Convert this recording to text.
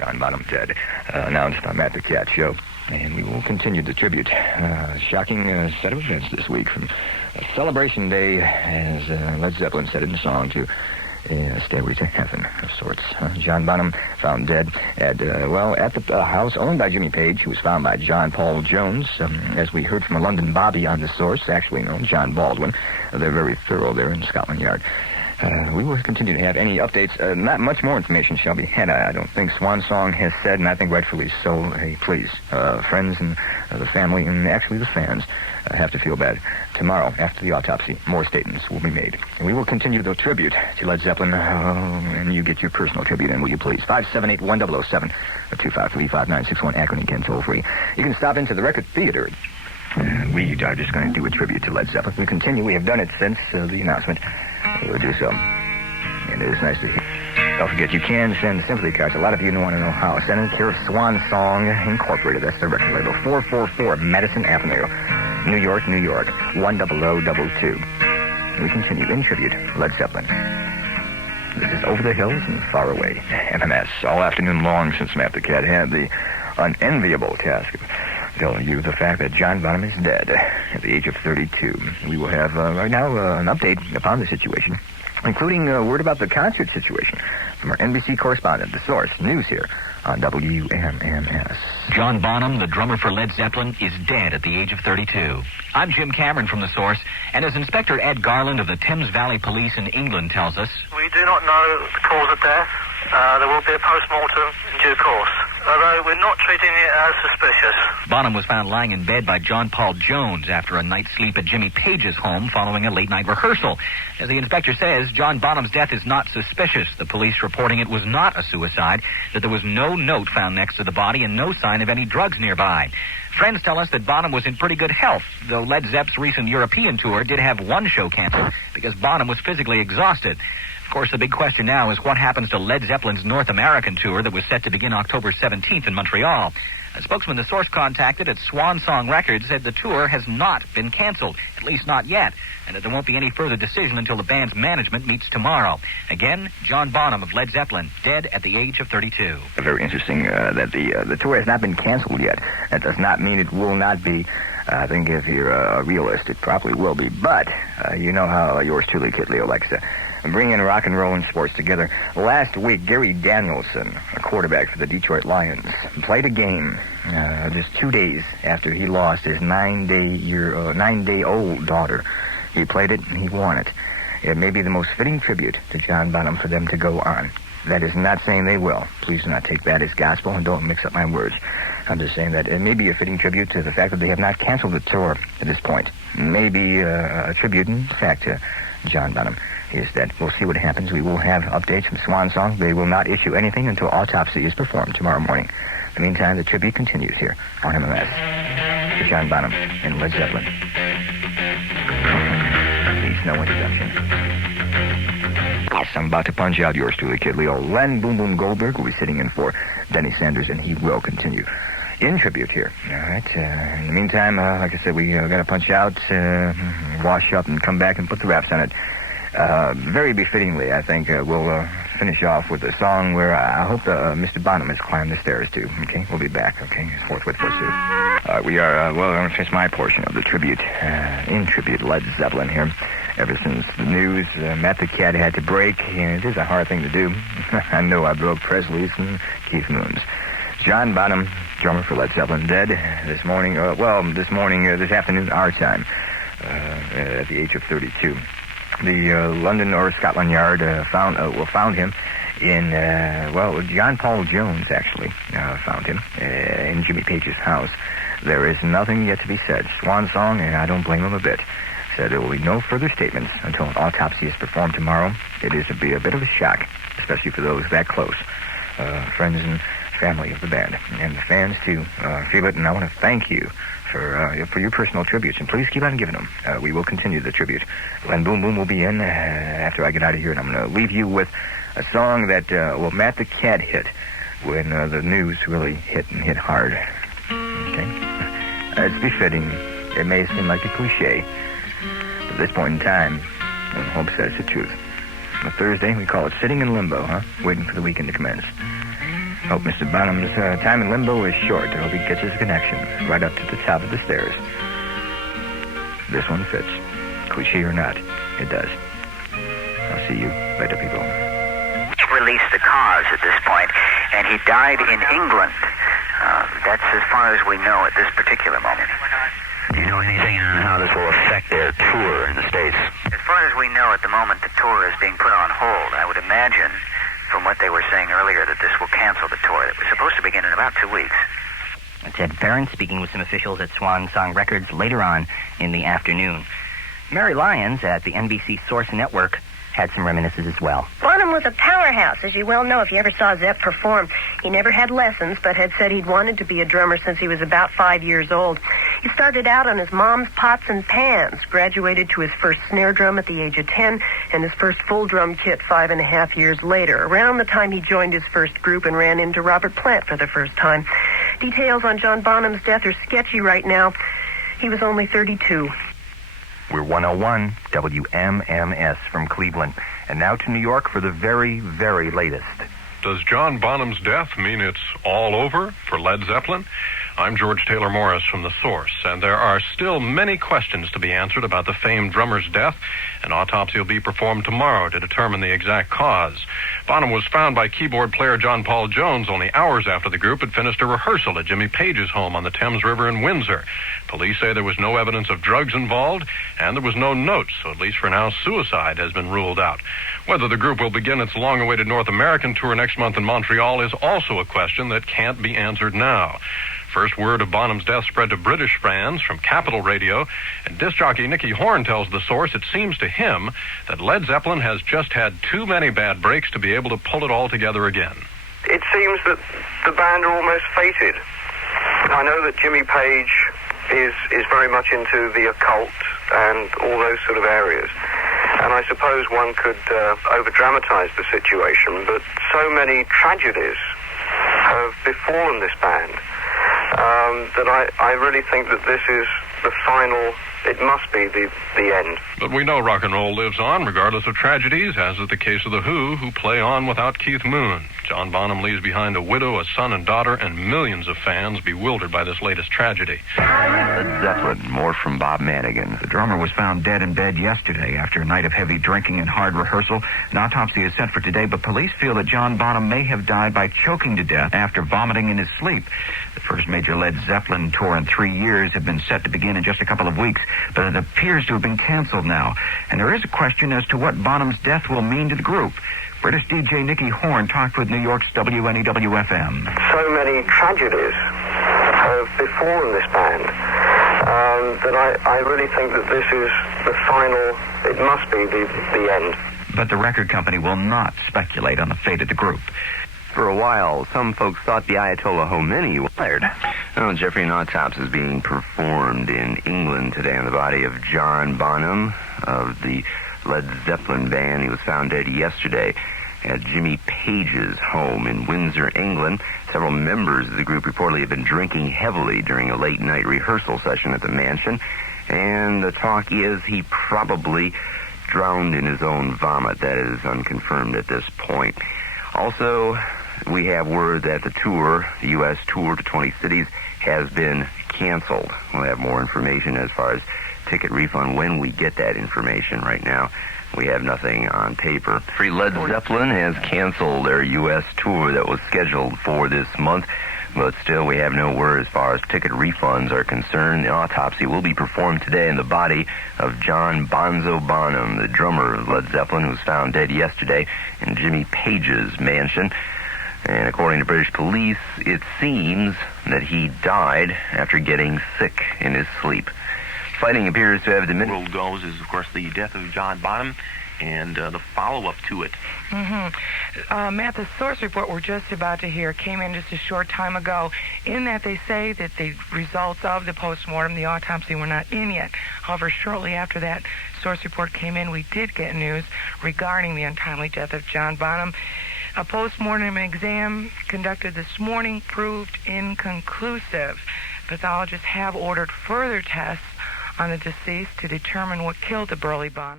John Bonham dead, announced on Matt the Cat Show. And we will continue the tribute. Shocking set of events this week from Celebration Day, as Led Zeppelin said in the song, to Stairway to Heaven of sorts. John Bonham found dead at the house owned by Jimmy Page, who was found by John Paul Jones. As we heard from a London Bobby on the source, actually known John Baldwin. They're very thorough there in Scotland Yard. We will continue to have any updates. Not much more information shall be had, I don't think. Swan Song has said, and I think rightfully so, hey, please, friends and the family, and actually the fans, have to feel bad. Tomorrow, after the autopsy, more statements will be made. And we will continue the tribute to Led Zeppelin, and you get your personal tribute in, will you please? 578-1007, 253-5961, Akron and Kent, toll free. You can stop into the Record Theater. We are just going to do a tribute to Led Zeppelin. We continue. We have done it since the announcement. We'll do so. And it is nice to hear. Don't forget, you can send sympathy cards. A lot of you want to know how. Send them to Swan Song Incorporated. That's the record label. 444 Madison Avenue, New York, 10022. We continue in tribute, Led Zeppelin. This is Over the Hills and Far Away. MMS. All afternoon long since Matt the Cat had the unenviable task of telling you the fact that John Bonham is dead at the age of 32. We will have right now an update upon the situation, including a word about the concert situation from our NBC correspondent, The Source News here on WMMS. John Bonham, the drummer for Led Zeppelin, is dead at the age of 32. I'm Jim Cameron from The Source, and as Inspector Ed Garland of the Thames Valley Police in England tells us, we do not know the cause of death. There will be a post-mortem in due course, although we're not treating it as suspicious. Bonham was found lying in bed by John Paul Jones after a night's sleep at Jimmy Page's home following a late-night rehearsal. As the inspector says, John Bonham's death is not suspicious. The police reporting it was not a suicide, that there was no note found next to the body and no sign of any drugs nearby. Friends tell us that Bonham was in pretty good health, though Led Zepp's recent European tour did have one show canceled because Bonham was physically exhausted. Of course, the big question now is what happens to Led Zeppelin's North American tour that was set to begin October 17th in Montreal. A spokesman The Source contacted at Swan Song Records said the tour has not been canceled, at least not yet, and that there won't be any further decision until the band's management meets tomorrow. Again, John Bonham of Led Zeppelin, dead at the age of 32. Very interesting that the tour has not been canceled yet. That does not mean it will not be. I think if you're a realist, it probably will be. But you know how yours truly, Kid Leo, likes to bring in rock and roll and sports together. Last week, Gary Danielson, a quarterback for the Detroit Lions, played a game just 2 days after he lost his 9-day-old daughter. He played it and he won it. It may be the most fitting tribute to John Bonham for them to go on. That is not saying they will. Please do not take that as gospel and don't mix up my words. I'm just saying that it may be a fitting tribute to the fact that they have not canceled the tour at this point. Maybe a tribute, in fact, to John Bonham. Is that we'll see what happens. We will have updates from Swan Song. They will not issue anything until autopsy is performed tomorrow morning. In the meantime, the tribute continues here on MMS to John Bonham and Led Zeppelin. Needs no introduction. Yes, I'm about to punch out yours truly, Kid Leo. Len Boom Boom Goldberg will be sitting in for Denny Sanders, and he will continue in tribute here. All right. In the meantime, like I said, we got to punch out, wash up, and come back and put the wraps on it. Very befittingly, I think we'll finish off with a song where I hope Mr. Bonham has climbed the stairs too. Okay, we'll be back. Okay, forthwith pursuit. We are I'm going to finish my portion of the tribute, in tribute Led Zeppelin here. Ever since the news, Matt the Cat had to break, and it is a hard thing to do. I know I broke Presley's and Keith Moon's. John Bonham, drummer for Led Zeppelin, dead this morning. This afternoon, our time, at the age of 32. The London or Scotland Yard found him in, John Paul Jones actually found him in Jimmy Page's house. There is nothing yet to be said. Swan Song, and I don't blame him a bit, said there will be no further statements until an autopsy is performed tomorrow. It is to be a bit of a shock, especially for those that close, friends and family of the band, and the fans too feel it, and I want to thank you for your personal tributes, and please keep on giving them. We will continue the tribute. Len Boom Boom will be in after I get out of here, and I'm going to leave you with a song that Matt the Cat hit when the news really hit hard. Okay, it's befitting. It may seem like a cliche, but at this point in time, I hope says the truth. On a Thursday, we call it sitting in limbo, waiting for the weekend to commence. Hope Mr. Bonham's time in limbo is short. I hope he gets his connection right up to the top of the stairs. This one fits. Cliche or not, it does. I'll see you later, people. Released the cause at this point, and he died in England. That's as far as we know at this particular moment. Do you know anything on how this will affect their tour in the States? As far as we know at the moment, the tour is being put on hold. I would imagine, from what they were saying earlier, that this will cancel the tour. It was supposed to begin in about 2 weeks. That's Ed Farron speaking with some officials at Swan Song Records later on in the afternoon. Mary Lyons at the NBC Source Network had some reminiscences as well. Bonham was a powerhouse, as you well know if you ever saw Zepp perform. He never had lessons, but had said he'd wanted to be a drummer since he was about 5 years old. He started out on his mom's pots and pans, graduated to his first snare drum at the age of 10, and his first full drum kit 5.5 years later, around the time he joined his first group and ran into Robert Plant for the first time. Details on John Bonham's death are sketchy right now. He was only 32. We're 101 WMMS from Cleveland. And now to New York for the very, very latest. Does John Bonham's death mean it's all over for Led Zeppelin? I'm George Taylor Morris from The Source, and there are still many questions to be answered about the famed drummer's death. An autopsy will be performed tomorrow to determine the exact cause. Bonham was found by keyboard player John Paul Jones only hours after the group had finished a rehearsal at Jimmy Page's home on the Thames River in Windsor. Police say there was no evidence of drugs involved, and there was no notes, so at least for now, suicide has been ruled out. Whether the group will begin its long-awaited North American tour next month in Montreal is also a question that can't be answered now. First word of Bonham's death spread to British fans from Capital Radio, and disc jockey Nicky Horn tells The Source it seems to him that Led Zeppelin has just had too many bad breaks to be able to pull it all together again. It seems that the band are almost fated. I know that Jimmy Page is very much into the occult and all those sort of areas. And I suppose one could over-dramatize the situation, but so many tragedies have befallen this band that I really think that this is the final, it must be the end. But we know rock and roll lives on regardless of tragedies, as is the case of The Who play on without Keith Moon. John Bonham leaves behind a widow, a son and daughter, and millions of fans bewildered by this latest tragedy. Led Zeppelin, more from Bob Madigan. The drummer was found dead in bed yesterday after a night of heavy drinking and hard rehearsal. An autopsy is set for today, but police feel that John Bonham may have died by choking to death after vomiting in his sleep. The first major Led Zeppelin tour in 3 years had been set to begin in just a couple of weeks, but it appears to have been canceled now. And there is a question as to what Bonham's death will mean to the group. British DJ Nicky Horn talked with New York's WNEW-FM. So many tragedies have befallen this band that I really think that this is the final, it must be the end. But the record company will not speculate on the fate of the group. For a while, some folks thought the Ayatollah Khomeini was fired. Oh, Jeffrey, an autopsy is being performed in England today on the body of John Bonham of the Led Zeppelin band. He was found dead yesterday at Jimmy Page's home in Windsor, England. Several members of the group reportedly have been drinking heavily during a late-night rehearsal session at the mansion, and the talk is he probably drowned in his own vomit. That is unconfirmed at this point. Also, we have word that the tour, the U.S. tour to 20 cities, has been canceled. We'll have more information as far as ticket refund when we get that information. Right now, we have nothing on paper. Free Led Zeppelin has canceled their U.S. tour that was scheduled for this month, but still we have no word as far as ticket refunds are concerned. The autopsy will be performed today in the body of John Bonzo Bonham, the drummer of Led Zeppelin, who was found dead yesterday in Jimmy Page's mansion. And according to British police, it seems that he died after getting sick in his sleep. Fighting appears to have diminished. The world goes is, of course, the death of John Bonham and the follow-up to it. Matt, the source report we're just about to hear came in just a short time ago, in that they say that the results of the postmortem, the autopsy, were not in yet. However, shortly after that source report came in, we did get news regarding the untimely death of John Bonham. A postmortem exam conducted this morning proved inconclusive. Pathologists have ordered further tests on the deceased to determine what killed the burly Bonham.